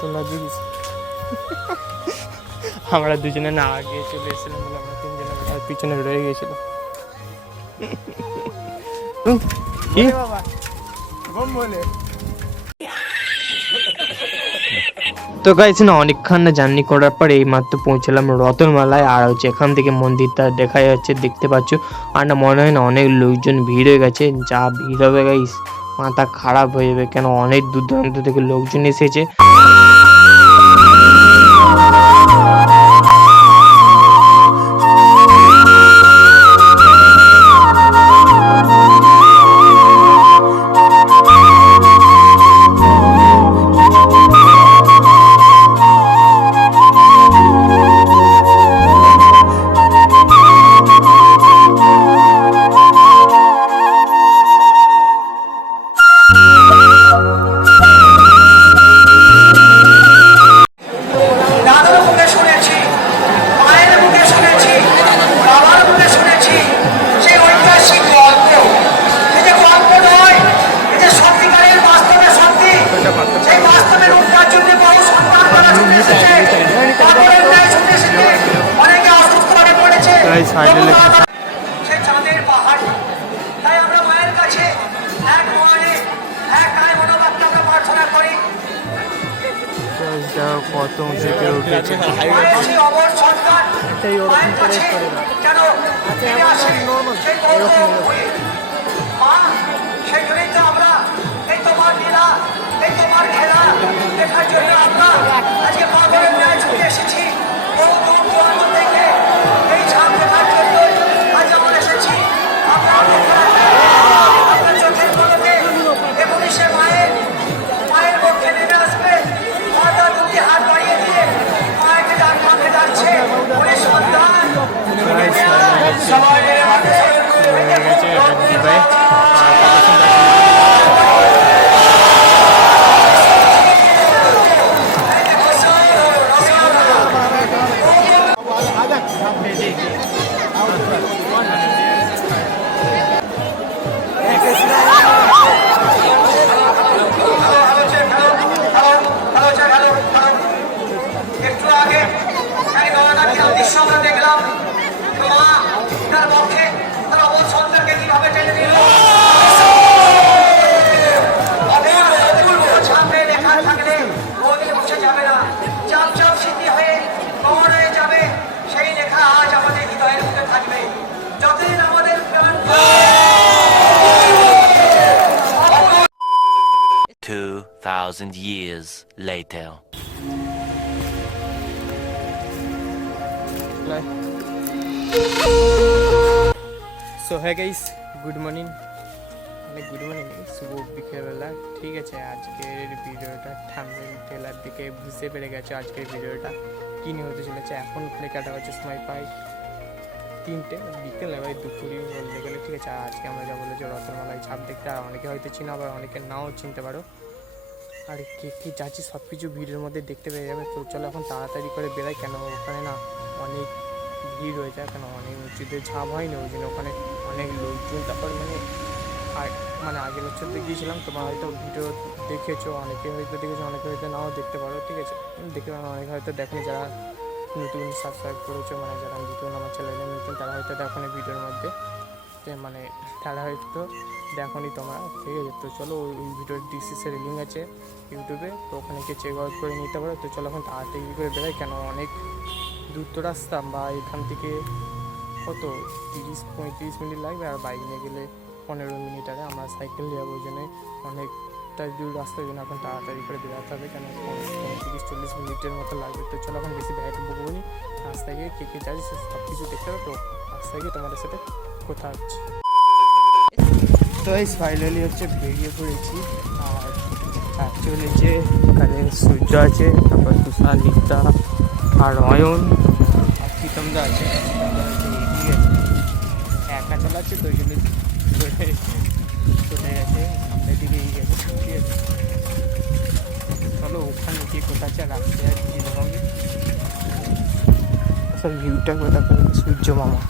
তোলা দিস আমরা দুজনে না আগে চলে এসেছিলাম বলে আমরা তিনজনে পিছনে রয়ে বলে তো গাইস না অনেকক্ষণ না জার্নি করার পর এই মাত্র পৌঁছলাম রতনমালায় আর হচ্ছে এখান থেকে মন্দিরটা দেখা যাচ্ছে, দেখতে পাচ্ছ। আর না, মনে হয় না অনেক লোকজন ভিড় হয়ে গেছে। যা ভিড় হবে গাইস মাথা খারাপ হয়ে যাবে কেন? অনেক দূর দূরান্ত থেকে লোকজন এসেছে। খেলা দেখার জন্য আমরা আজকে পাগলের ন্যায় ছুটে এসেছি। বহু দূর সবাই মিলে 2,000 years later. সো হ্যাঁ গাইস গুড মর্নিং মানে গুড মর্নিং শুভ বিকেলবেলা। ঠিক আছে আজকের ভিডিওটা ঠান্ডা টেলার দিকে বুঝতে পেরে গেছে আজকের ভিডিওটা। কী নিয়ে হতে চলেছে? এখন ফ্লে কাটা হচ্ছে সময় পাই তিনটে বিকেল এবার দুপুরই বলতে গেলে। ঠিক আছে আজকে আমরা যা বলেছি রতনমালায় ছাপ দেখতে আর অনেকে হয়তো চিনা আবার অনেকে নাও চিনতে পারো। আর কে কে যাচ্ছি? সব কিছু ভিড়ের মধ্যে দেখতে পেয়ে যাবে। তো চলো এখন তাড়াতাড়ি করে বেরাই। কেন ওখানে না অনেক ভিড় হয়ে যায়। কেন অনেক উঁচুতে ঝাঁপ হয়নি? ওই জন্য ওখানে অনেক লোকজন। তারপর মানে আর মানে আগের বছর তো গিয়েছিলাম তোমার হয়তো ভিডিও দেখেছ। অনেকে হয়তো দেখেছ, অনেকে হয়তো নাও দেখতে পারো, ঠিক আছে? দেখতে পারো, অনেকে হয়তো দেখনি যারা নতুন সাবস্ক্রাইব করেছ মানে যারা নতুন আমার চ্যানেলে নতুন, তারা হয়তো দেখনি ভিডিওর মধ্যে। মানে তারা হয়তো দেখনি তোমরা, ঠিক আছে? তো চলো, ওই ভিডিওর ডিসিসের লিঙ্ক আছে ইউটিউবে, তো ওখানে গিয়ে চেক আউট করে নিতে পারো। তো চলো, এখন তাড়াতাড়ি করে বেরোয় কেন অনেক দূর তো রাস্তা, বা এখান থেকে কত? তিরিশ, পঁয়ত্রিশ মিনিট লাগবে, আর বাইক নিয়ে গেলে পনেরো মিনিট আগে আমরা সাইকেল নিয়ে যাব, ওই জন্যই অনেকটা দূর রাস্তার জন্য এখন তাড়াতাড়ি করে বেরোতে হবে কেন তিরিশ চল্লিশ মিনিটের মতো লাগবে। তো চলো, এখন বেশি ব্যাগ বকবো নি, রাস্তায় গিয়ে কে কে যাচ্ছে সব কিছু দেখতে হবে, তো রাস্তায় গিয়ে তোমাদের সাথে কথা হচ্ছে। তো এই ফাইনালি হচ্ছে বেরিয়ে পড়েছি। আর অ্যাকচুয়ালি যে এখানে সূর্য আছে, তারপর তুষার লিপ্তা আর অয়ন। আর প্রীতমদা আছে একা চালাচ্ছে, তো ওই জন্য চলে গেছে, সামনের দিকে এগিয়ে গেছে, ঠিক আছে। চলো, ওখানে গিয়ে কোথা আছে, রাস্তায় আর কি ভিউটা কোথা করে সূর্য মামা।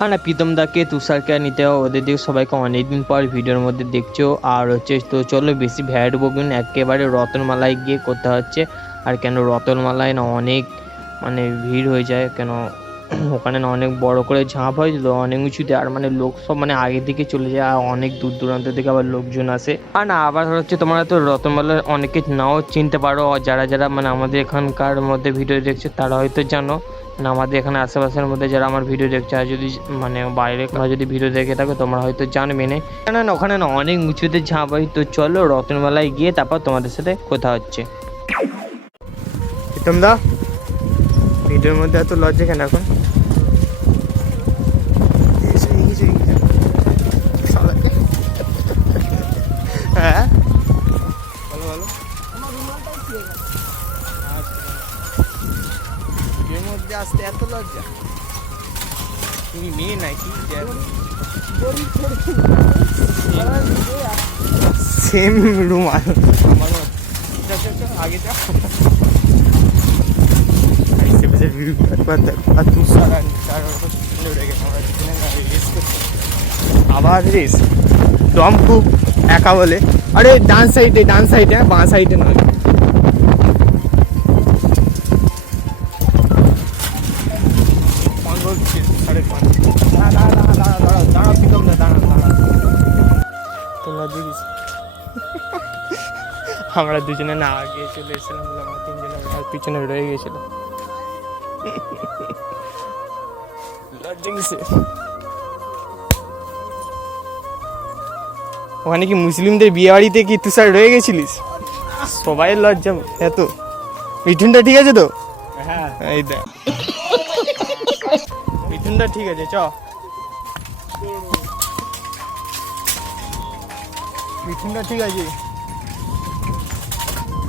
না প্রীতম দাকে তুষারকে আর নিতে ওদের দিকে সবাইকে অনেকদিন পর ভিডিওর মধ্যে দেখছ। আর হচ্ছে, তো চলো বেশি ভ্যাট বকুন। একেবারে রতনমালায় গিয়ে করতে হচ্ছে। আর কেন রতনমালায় না অনেক মানে ভিড় হয়ে যায়। কেন ওখানে না অনেক বড় করে ঝাঁপ হয়, তো অনেক উঁচুতে। আর মানে লোক সব মানে আগের দিকে চলে যায়, আর অনেক দূর দূরান্ত থেকে আবার লোকজন আসে। আর না, আবার হচ্ছে তোমরা তো রতনমালার অনেকে নাও চিনতে পারো। যারা যারা মানে আমাদের এখানকার মধ্যে ভিডিও দেখছে, তারা হয়তো জানো। আমাদের এখানে আশেপাশের মধ্যে যারা আমার ভিডিও দেখছে, আর যদি মানে বাইরে কোনো যদি ভিডিও দেখে থাকো, তোমরা হয়তো জানবে না। না না ওখানে না অনেক উঁচুতে ঝাঁপ হয় তো চলো রতনমেলায় গিয়ে তারপর তোমাদের সাথে কথা হচ্ছে। দা, ভিডিওর মধ্যে এত লজ্জা কেন এখন? হ্যাঁ? বলো এর মধ্যে আসতে এত লজ্জা তুমি মেয়ে নাকি সেম রুমাল আমার মতো। চল, চল, চল, আগে যাও ऐसे वैसे व्यू बंद আর तू सारा सारा উড়ে গেছে আমরা দুজনে না রেস করছি আবার রেস দম খুব একা বলে আরে ডান সাইডে ডান সাইডে বাঁ সাইডে নয় আমরা দুজনে না আগে চলে এসেছিলাম বলে আমরা তিনজনে আর পিছনে রয়ে গেছিল ওখানে কি মুসলিমদের বিয়ে বাড়িতে কি তুষার রয়ে গেছিলিস? সবাই লজ্জা এত মিঠুনটা ঠিক আছে তো? হ্যাঁ। এই দেখ। মিথুনটা ঠিক আছে চ। মিঠুনটা ঠিক আছে।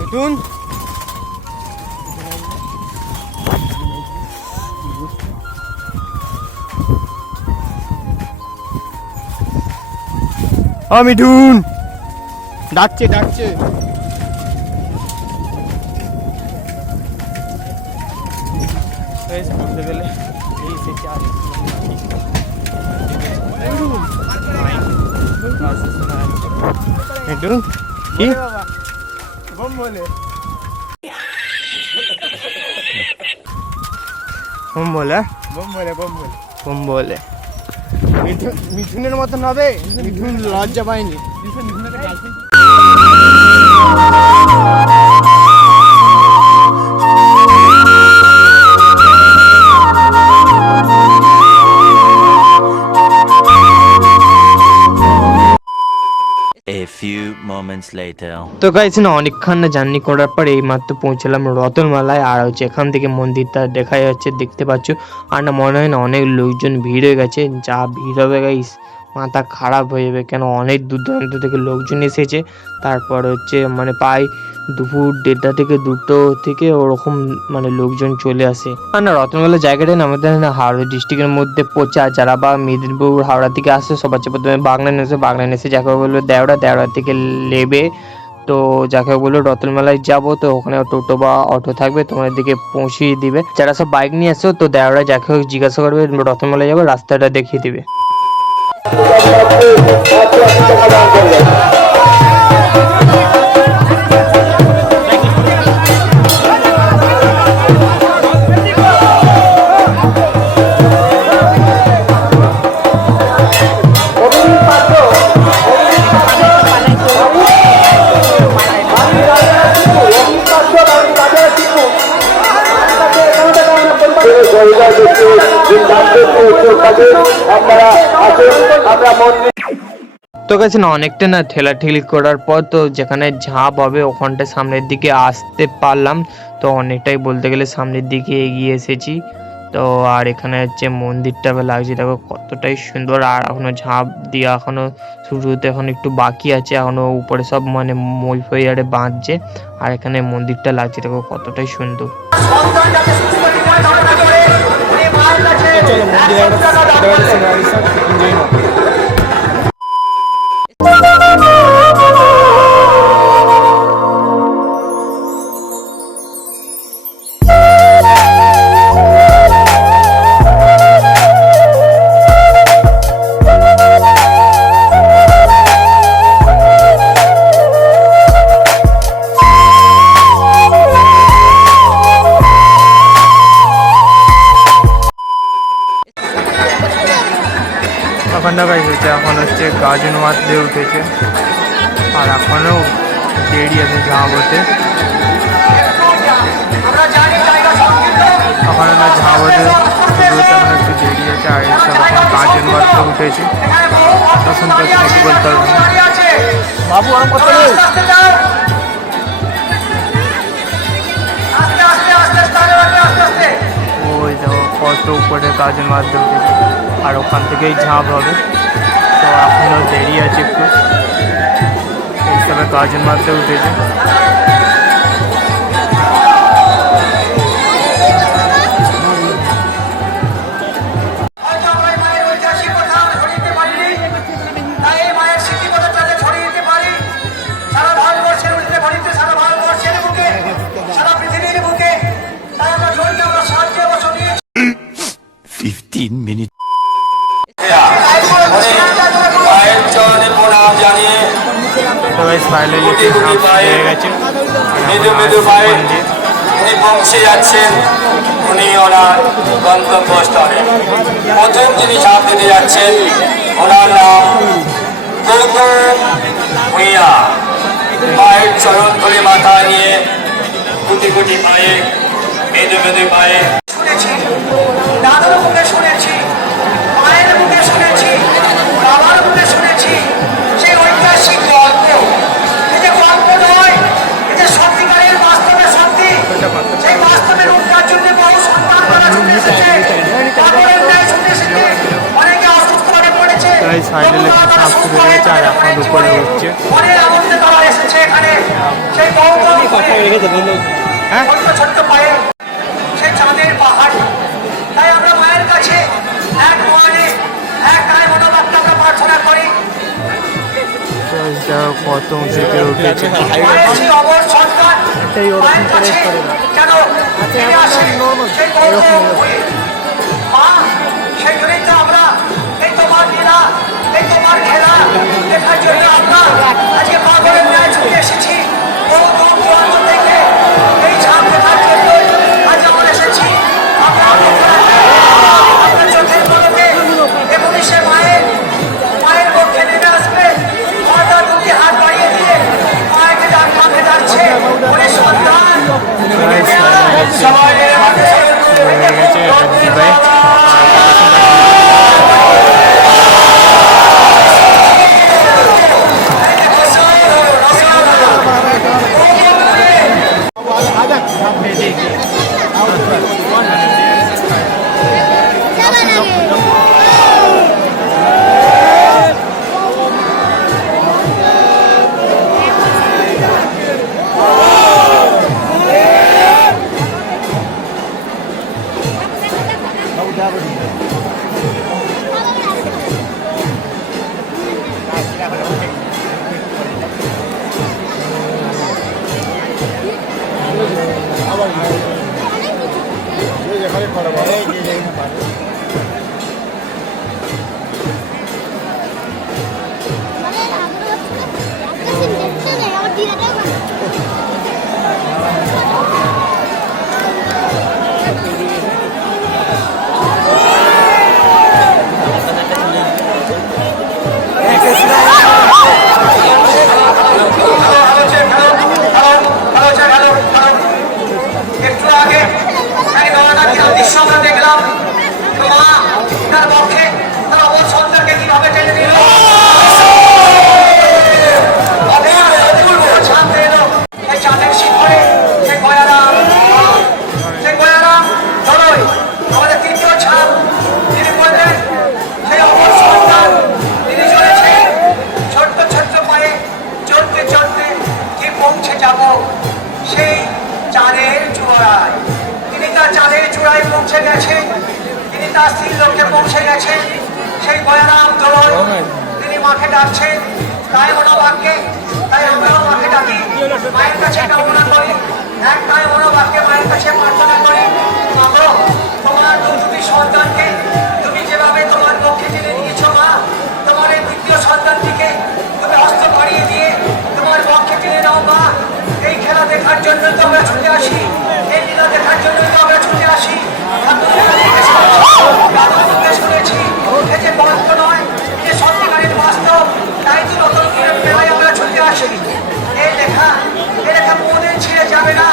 মিঠুন ও মিঠুন ডাকছে ডাকছে হয়েছে বলতে গেলে এই সে চার একটু কি বাবা বোম বলে। হোম বলে? বোম বলে বোম বলে। হোম বলে। মিঠুন মিঠুনের মতন হবে? মিঠুন লজ্জা পায়নি। Few moments later. তো গাইস না অনেকক্ষণ না জার্নি করার পর এই মাত্র পৌঁছলাম রতনমালায়। আর হচ্ছে এখান থেকে মন্দিরটা দেখা যাচ্ছে, দেখতে পাচ্ছ। আর না, মনে হয় না, অনেক লোকজন ভিড় হয়ে গেছে। যা ভিড় হবে গাইস মাথা খারাপ হয়ে যাবে। কেন, অনেক দূর দূরান্ত থেকে লোকজন এসেছে। তারপর হচ্ছে মানে প্রায় দুপুর দেড়টা থেকে দুটো থেকে ওরকম মানে লোকজন চলে আসে। না রতনমেলা জায়গাটা না, আমাদের না হাওড়া ডিস্ট্রিক্টের মধ্যে আর যারা বা মেদিনীপুর, হাওড়া থেকে আসে সবার চেয়ে প্রথমে বাগনান এসে বাগনান এসে যাকে বলবে দেওড়া দেওড়া থেকে লেবে তো যাকে বলল রতনমেলায় যাব, তো ওখানে টোটো বা অটো থাকবে তোমাদের দিকে পৌঁছিয়ে দিবে। যারা সব বাইক নিয়ে আসো, তো দেওড়া যাকে হোক জিজ্ঞাসা করবে, রতনমেলায় যাব, রাস্তাটা দেখিয়ে দিবে। তো গেছে না, অনেকটা না ঠেলাঠেলি করার পর তো যেখানে ঝাঁপ হবে ওখানটা সামনের দিকে আসতে পারলাম। তো অনেকটাই বলতে গেলে সামনের দিকে এগিয়ে এসেছি। তো আর এখানে হচ্ছে মন্দিরটা লাগছে। দেখো কতটাই সুন্দর। আর এখনও ঝাঁপ দিয়ে এখনও শুরুতে এখন একটু বাকি আছে। এখনও উপরে সব মানে মই ফইয়ারে বাঁধছে। আর এখানে মন্দিরটা লাগছে। দেখো কতটাই সুন্দর। चलो मुझे सुना গাইজ হচ্ছে এখন হচ্ছে গাজন মারতে উঠেছে আর এখনও দেরি আছে ঝাঁপতে আমরা জানি জায়গা সংকীর্ণ এখন আমরা ঝাঁপতে শুরুতে এখন একটু দেরি আছে আর এসব এখন গাজন মারতে উঠেছে এখানে বহু ভক্ত তখন তো দাঁড়িয়ে আছে, কিছু বলতে পারব না। দাঁড়িয়ে আছে। বাবু কত উপরে কাজের মারতে আর ওখান থেকেই ঝাঁপ হবে। তো এখনও দেরি আছে একটু। এইসবে কাজের মারতে উঠেছে গাইস ফাইনালি হয়ে গেছে। দিয়ে। উনি পৌঁছে যাচ্ছেন। উনি ওনার গন্তব্যস্থলে প্রথম যিনি ঝাঁপ দিতে যাচ্ছেন ওনার নাম গৌতম ভূঁইয়া। মায়ের চরণ ধরে মাথা নিয়ে কুটি কুটি পায়ে মেদে মেদে পায়ে। শুনেছি দাদুর মুখে শুনেছি। এক মনে এক গায়ে মনোবাক্য আমরা প্রার্থনা করি। Guys, দেখো কত উঁচুতে উঠেছে। সেই হয়ে। মা সেই জন্যই তো আমরা এই তোমার এই তোমার খেলা দেখার জন্য আমরা আজকে পাগলের ন্যায় ছুটে এসেছি। বহু দূর দূরান্ত থেকে এই ঝাঁপ দেখার জন্য আজ আমরা এসেছি। আমরা আপনার চোখের এমনই সে মায়ের মায়ের পক্ষে নেমে আসবে। মাতা দুটি হাত বাড়িয়ে দিয়ে মায়েকে ডাক মাকে ডাকছে। ওরে সন্তান সবাই যাবে না।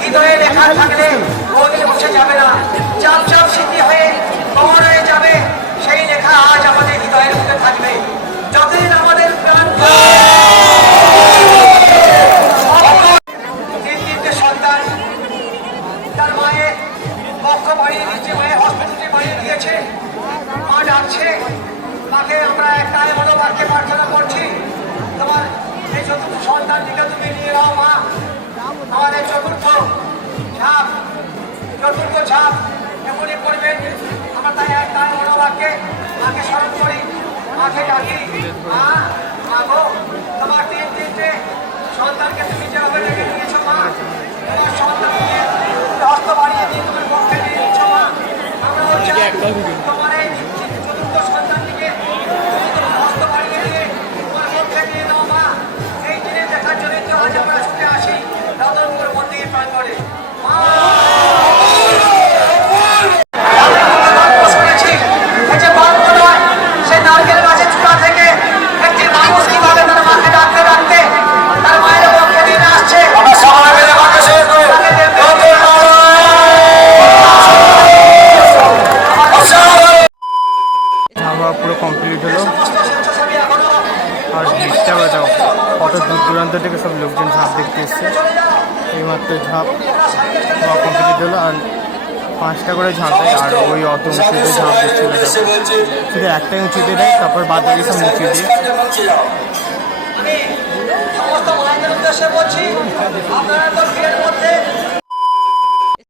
হৃদয়ে লেখা থাকলে কোনদিন বসে যাবে না। চাপ চাপ স্মৃতি হয়ে কমর হয়ে যাবে। সেই লেখা আজ আমাদের হৃদয়ের মধ্যে থাকবে। যতদিন সাপ এমনই করবেন আমরা তাই তাই বড় মাকে মাকে স্মরণ করি। মাকে ডাকি, মা মাগো তোমার তিন তিনটে অত উঁচুতে ঝাঁপ দিচ্ছিল শুধু একটাই উঁচুতে দেয় তারপর বাদ বাকি সব নিচে দিয়ে। আপনারা